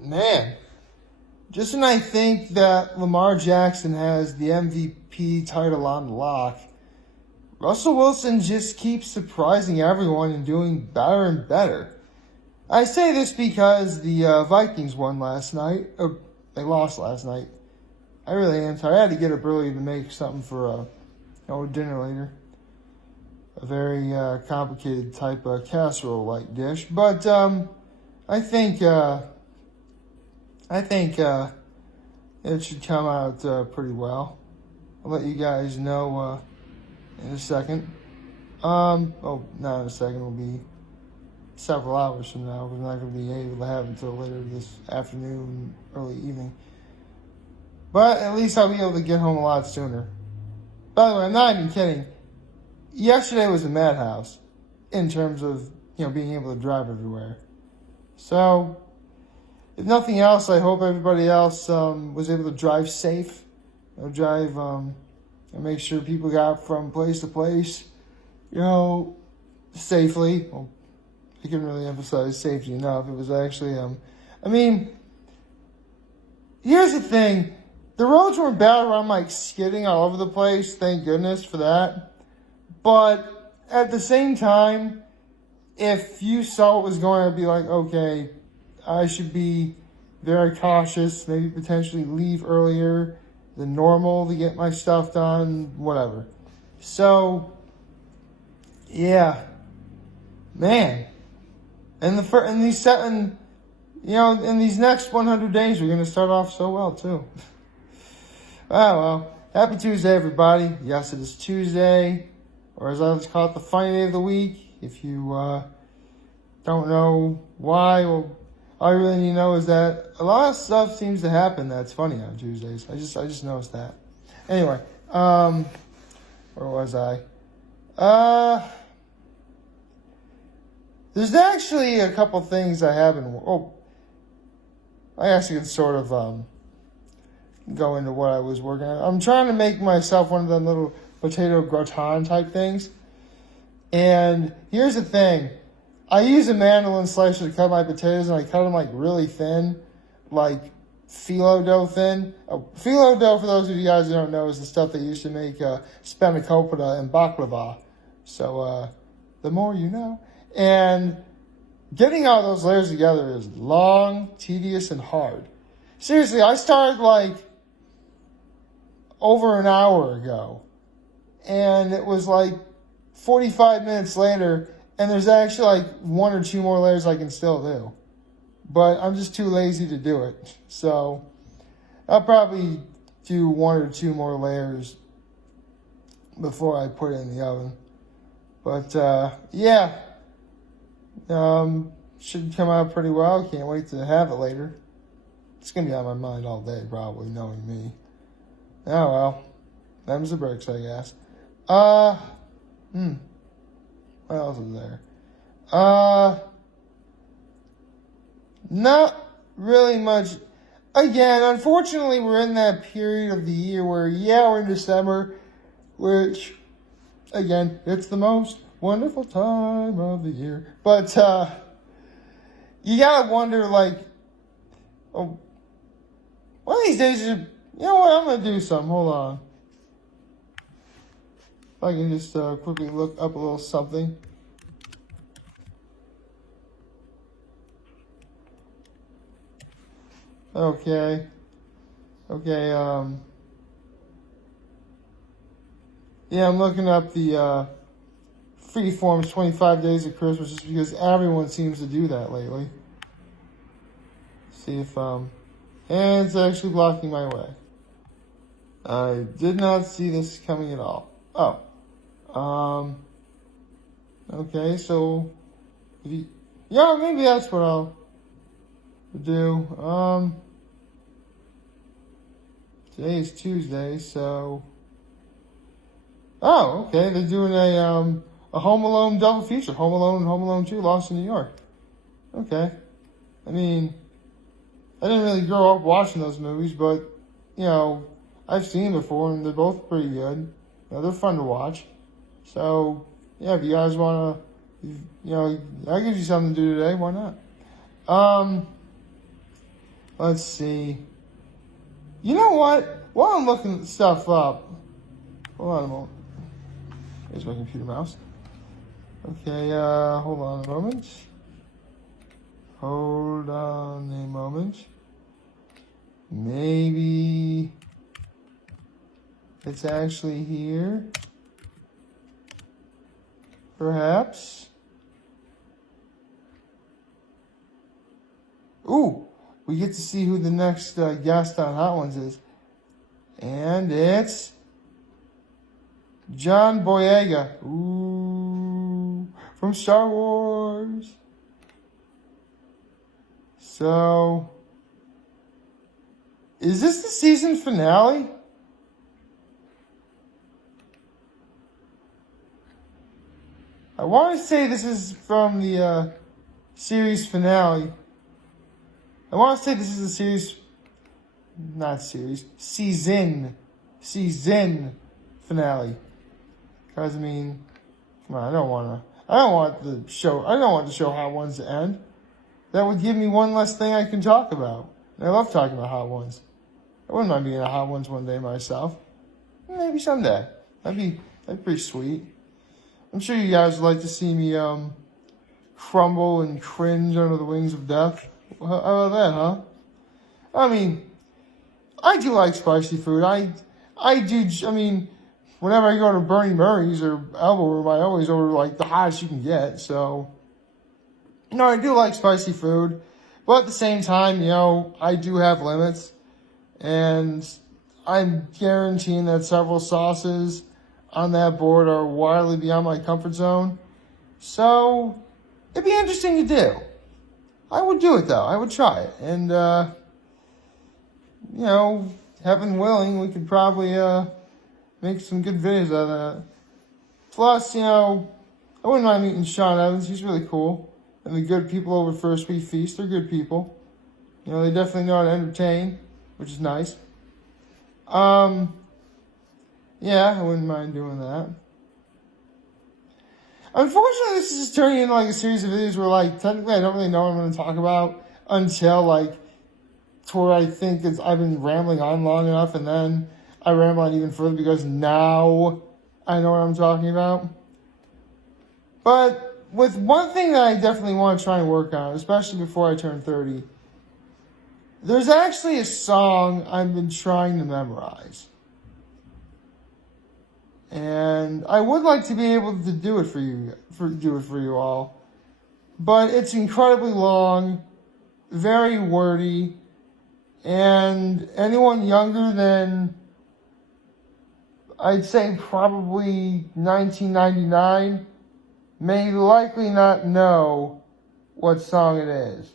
Man, just when I think that Lamar Jackson has the MVP title on lock, Russell Wilson just keeps surprising everyone and doing better and better. I say this because the Vikings won last night. They lost last night. I really am tired. I had to get up early to make something for dinner later. A very complicated type of casserole-like dish. But I think it should come out pretty well. I'll let you guys know in a second. Not in a second. It'll be several hours from now. We're not going to be able to have it until later this afternoon, early evening. But at least I'll be able to get home a lot sooner. By the way, I'm not even kidding. Yesterday was a madhouse in terms of being able to drive everywhere. So, if nothing else, I hope everybody else was able to drive safe. And make sure people got from place to place, safely. Well, I can really emphasize safety enough. It was actually, here's the thing. The roads weren't bad where I'm like skidding all over the place. Thank goodness for that. But at the same time, if you saw what was going on, I'd be like, okay, I should be very cautious, maybe potentially leave earlier than normal to get my stuff done, whatever. So, yeah, man. In these next 100 days, we're going to start off so well, too. Oh, well. Happy Tuesday, everybody. Yes, it is Tuesday, or as I like to call it, the funny day of the week. If you don't know why, well, all you really need to know is that a lot of stuff seems to happen that's funny on Tuesdays. I just noticed that. Anyway, where was I? There's actually a couple things I haven't. I actually can sort of go into what I was working on. I'm trying to make myself one of them little potato gratin type things. And here's the thing. I use a mandolin slicer to cut my potatoes, and I cut them like really thin, like phyllo dough thin. Phyllo dough, for those of you guys who don't know, is the stuff they used to make spanakopita and baklava. So the more you know. And getting all those layers together is long, tedious, and hard. Seriously, I started like over an hour ago, and it was like 45 minutes later, and there's actually like one or two more layers I can still do. But I'm just too lazy to do it. So I'll probably do one or two more layers before I put it in the oven. But yeah, should come out pretty well. Can't wait to have it later. It's going to be on my mind all day, probably, knowing me. Oh, well. Them's the bricks, I guess. What else is there? Not really much. Again, unfortunately, we're in that period of the year where, we're in December, which, again, it's the most wonderful time of the year. But, you gotta wonder, like, one of these days, you know what, I'm gonna do something. Hold on. If I can just quickly look up a little something. Okay, I'm looking up the Freeform's 25 Days of Christmas just because everyone seems to do that lately. See if, and it's actually blocking my way. I did not see this coming at all. Okay, so, maybe that's what I'll do. Today is Tuesday, so, okay, they're doing a Home Alone double feature, Home Alone and Home Alone 2, Lost in New York. Okay. I mean, I didn't really grow up watching those movies, but, I've seen them before, and they're both pretty good. They're fun to watch. So, if you guys want to, that gives you something to do today, why not? Let's see. You know what? While I'm looking stuff up, hold on a moment. Here's my computer mouse. Okay, hold on a moment. Hold on a moment. Maybe it's actually here. Perhaps. Ooh, we get to see who the next guest on Hot Ones is. And it's John Boyega. Ooh, from Star Wars. So, is this the season finale? I want to say this is from the series finale. I want to say this is the season finale. Because, I mean, come on, I don't want the show Hot Ones to end. That would give me one less thing I can talk about. And I love talking about Hot Ones. I wouldn't mind being a Hot Ones one day myself. Maybe someday. That'd be pretty sweet. I'm sure you guys would like to see me crumble and cringe under the wings of death. How about that, huh? I mean, I do like spicy food. I mean, whenever I go to Bernie Murray's or Elbow Room, I always order like the hottest you can get. So, no, I do like spicy food. But at the same time, you know, I do have limits. And I'm guaranteeing that several sauces on that board are wildly beyond my comfort zone. So, it'd be interesting to do. I would do it, though. I would try it. And, you know, heaven willing, we could probably make some good videos out of that. Plus, you know, I wouldn't mind meeting Sean Evans. He's really cool. And the good people over at First Sweet Feast, they're good people. You know, they definitely know how to entertain, which is nice. Yeah, I wouldn't mind doing that. Unfortunately, this is just turning into like a series of videos where, like, technically I don't really know what I'm going to talk about until, like, to where I think I've been rambling on long enough, and then I ramble on even further because now I know what I'm talking about. But with one thing that I definitely want to try and work on, especially before I turn 30, there's actually a song I've been trying to memorize. And I would like to be able to do it for you all. But it's incredibly long, very wordy, and anyone younger than, I'd say probably 1999 may likely not know what song it is.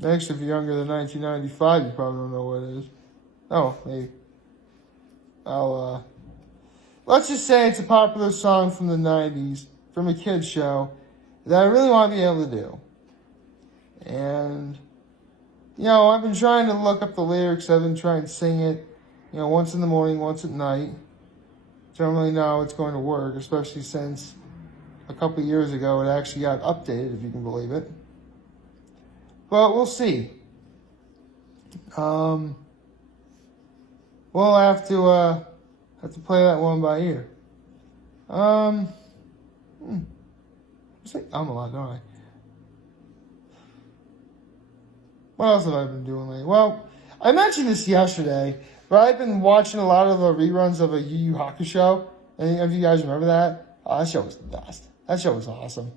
Next, if you're younger than 1995, you probably don't know what it is. Oh, maybe. Let's just say it's a popular song from the 90s, from a kid's show, that I really want to be able to do. And, you know, I've been trying to look up the lyrics. I've been trying to sing it, you know, once in the morning, once at night. Don't really know how it's going to work, especially since a couple of years ago it actually got updated, if you can believe it. But we'll see. We'll have to play that one by ear. I say I'm a lot, don't I? What else have I been doing lately? Well, I mentioned this yesterday, but I've been watching a lot of the reruns of a Yu Yu Hakusho. Any of you guys remember that? Oh, that show was the best. That show was awesome.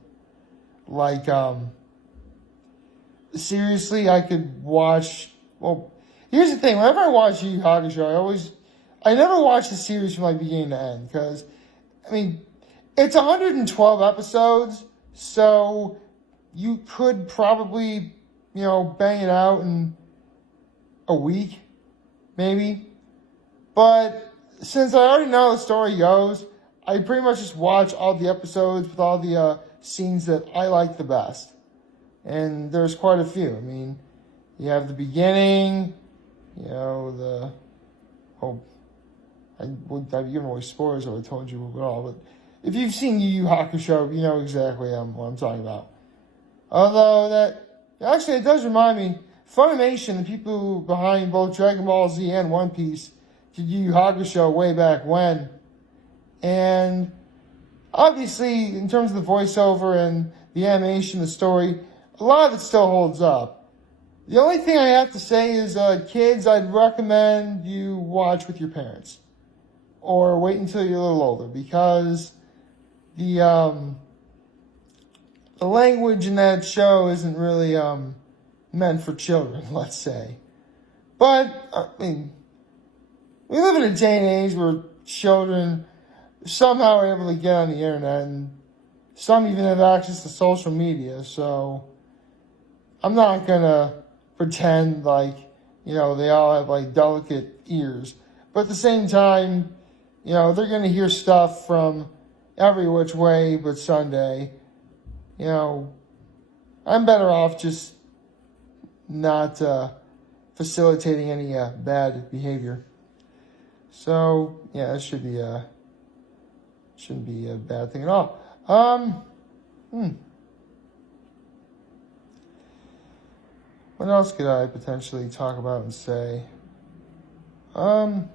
Like, seriously, I could watch. Well, here's the thing. Whenever I watch Yu Yu Hakusho, I never watch the series from like beginning to end because, I mean, it's 112 episodes, so you could probably, you know, bang it out in a week, maybe. But since I already know how the story goes, I pretty much just watch all the episodes with all the scenes that I like the best. And there's quite a few. I mean, you have the beginning, you know, I've given away spoilers if I told you at all, but If you've seen Yu Yu Hakusho, you know exactly what I'm talking about. Although actually it does remind me, Funimation, the people behind both Dragon Ball Z and One Piece, did Yu Yu Hakusho way back when. And obviously, in terms of the voiceover and the animation, the story, a lot of it still holds up. The only thing I have to say is, kids, I'd recommend you watch with your parents. Or wait until you're a little older, because the language in that show isn't really meant for children, let's say. But, I mean, we live in a day and age where children somehow are able to get on the internet, and some even have access to social media, so I'm not gonna pretend like, they all have like delicate ears. But at the same time, they're gonna hear stuff from every which way but Sunday. I'm better off just not facilitating any bad behavior. So yeah, it shouldn't be a bad thing at all. What else could I potentially talk about and say? Well,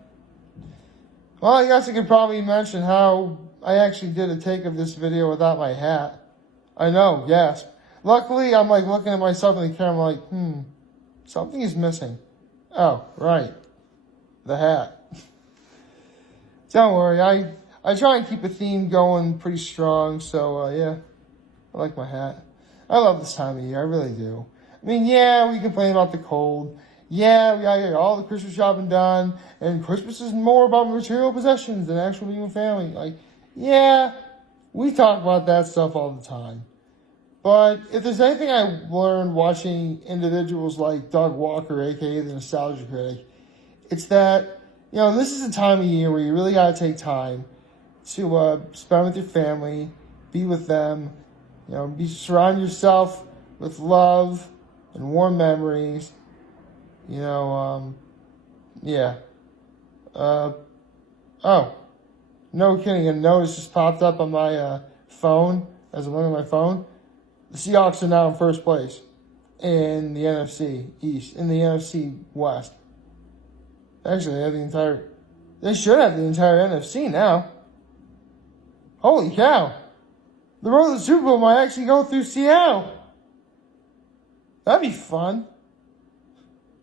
I guess I could probably mention how I actually did a take of this video without my hat. I know, gasp. Luckily, I'm like looking at myself in the camera like, something is missing. Oh, right. The hat. Don't worry, I try and keep a theme going pretty strong, so yeah, I like my hat. I love this time of year, I really do. I mean, yeah, we complain about the cold. Yeah, we gotta get all the Christmas shopping done, and Christmas is more about material possessions than actual being with family. Like, yeah, we talk about that stuff all the time. But if there's anything I learned watching individuals like Doug Walker, aka the Nostalgia Critic, it's that, this is a time of year where you really gotta take time to spend with your family, be with them, surround yourself with love and warm memories. Yeah. Oh, no kidding. A notice just popped up on my phone as I'm looking at my phone. The Seahawks are now in first place in the NFC East, in the NFC West. Actually, they should have the entire NFC now. Holy cow. The road to the Super Bowl might actually go through Seattle. That'd be fun.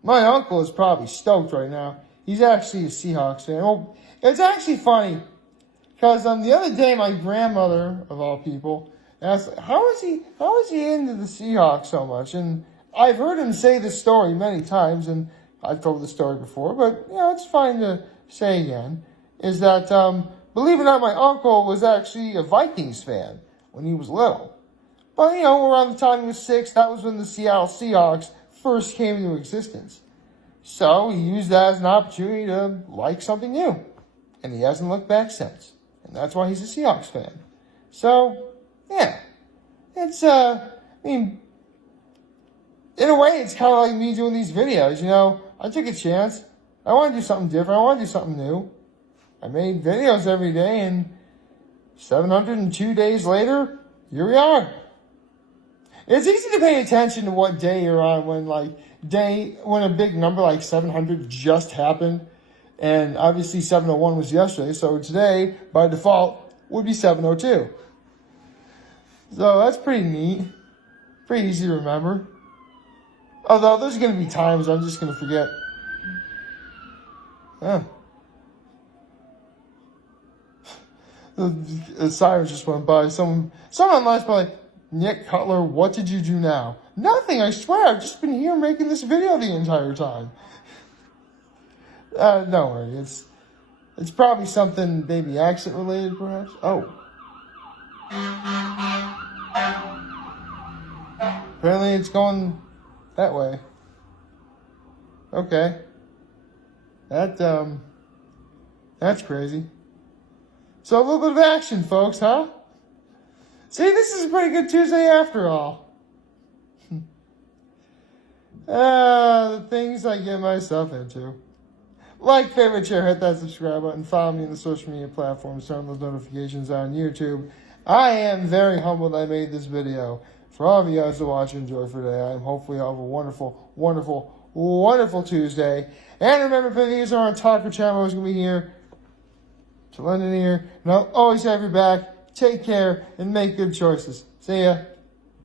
My uncle is probably stoked right now. He's actually a Seahawks fan. Well, it's actually funny, because the other day my grandmother, of all people, asked, how is he into the Seahawks so much? And I've heard him say this story many times, and I've told the story before, but it's fine to say again, is that, believe it or not, my uncle was actually a Vikings fan when he was little. But, around the time he was 6, that was when the Seattle Seahawks first came into existence. So he used that as an opportunity to like something new. And he hasn't looked back since. And that's why he's a Seahawks fan. So, yeah. It's, in a way, it's kind of like me doing these videos, I took a chance. I want to do something different. I want to do something new. I made videos every day, and 702 days later, here we are. It's easy to pay attention to what day you're on when a big number like 700 just happened. And obviously 701 was yesterday, so today, by default, would be 702. So that's pretty neat. Pretty easy to remember. Although there's going to be times I'm just going to forget. The sirens just went by. Someone last probably, Nick Cutler, what did you do now? Nothing, I swear. I've just been here making this video the entire time. Don't worry. It's probably something baby accent related, perhaps. Oh. Apparently it's going that way. Okay. That's crazy. So a little bit of action, folks, huh? See, this is a pretty good Tuesday after all. The things I get myself into. Like, favorite, share, hit that subscribe button, follow me on the social media platforms, turn those notifications on YouTube. I am very humbled I made this video. For all of you guys to watch and enjoy for today, I hopefully have a wonderful, wonderful, wonderful Tuesday. And remember, if any of you are on Talker channel, I'm always going to be here to lend an ear. And I'll always have your back. Take care and make good choices. See ya.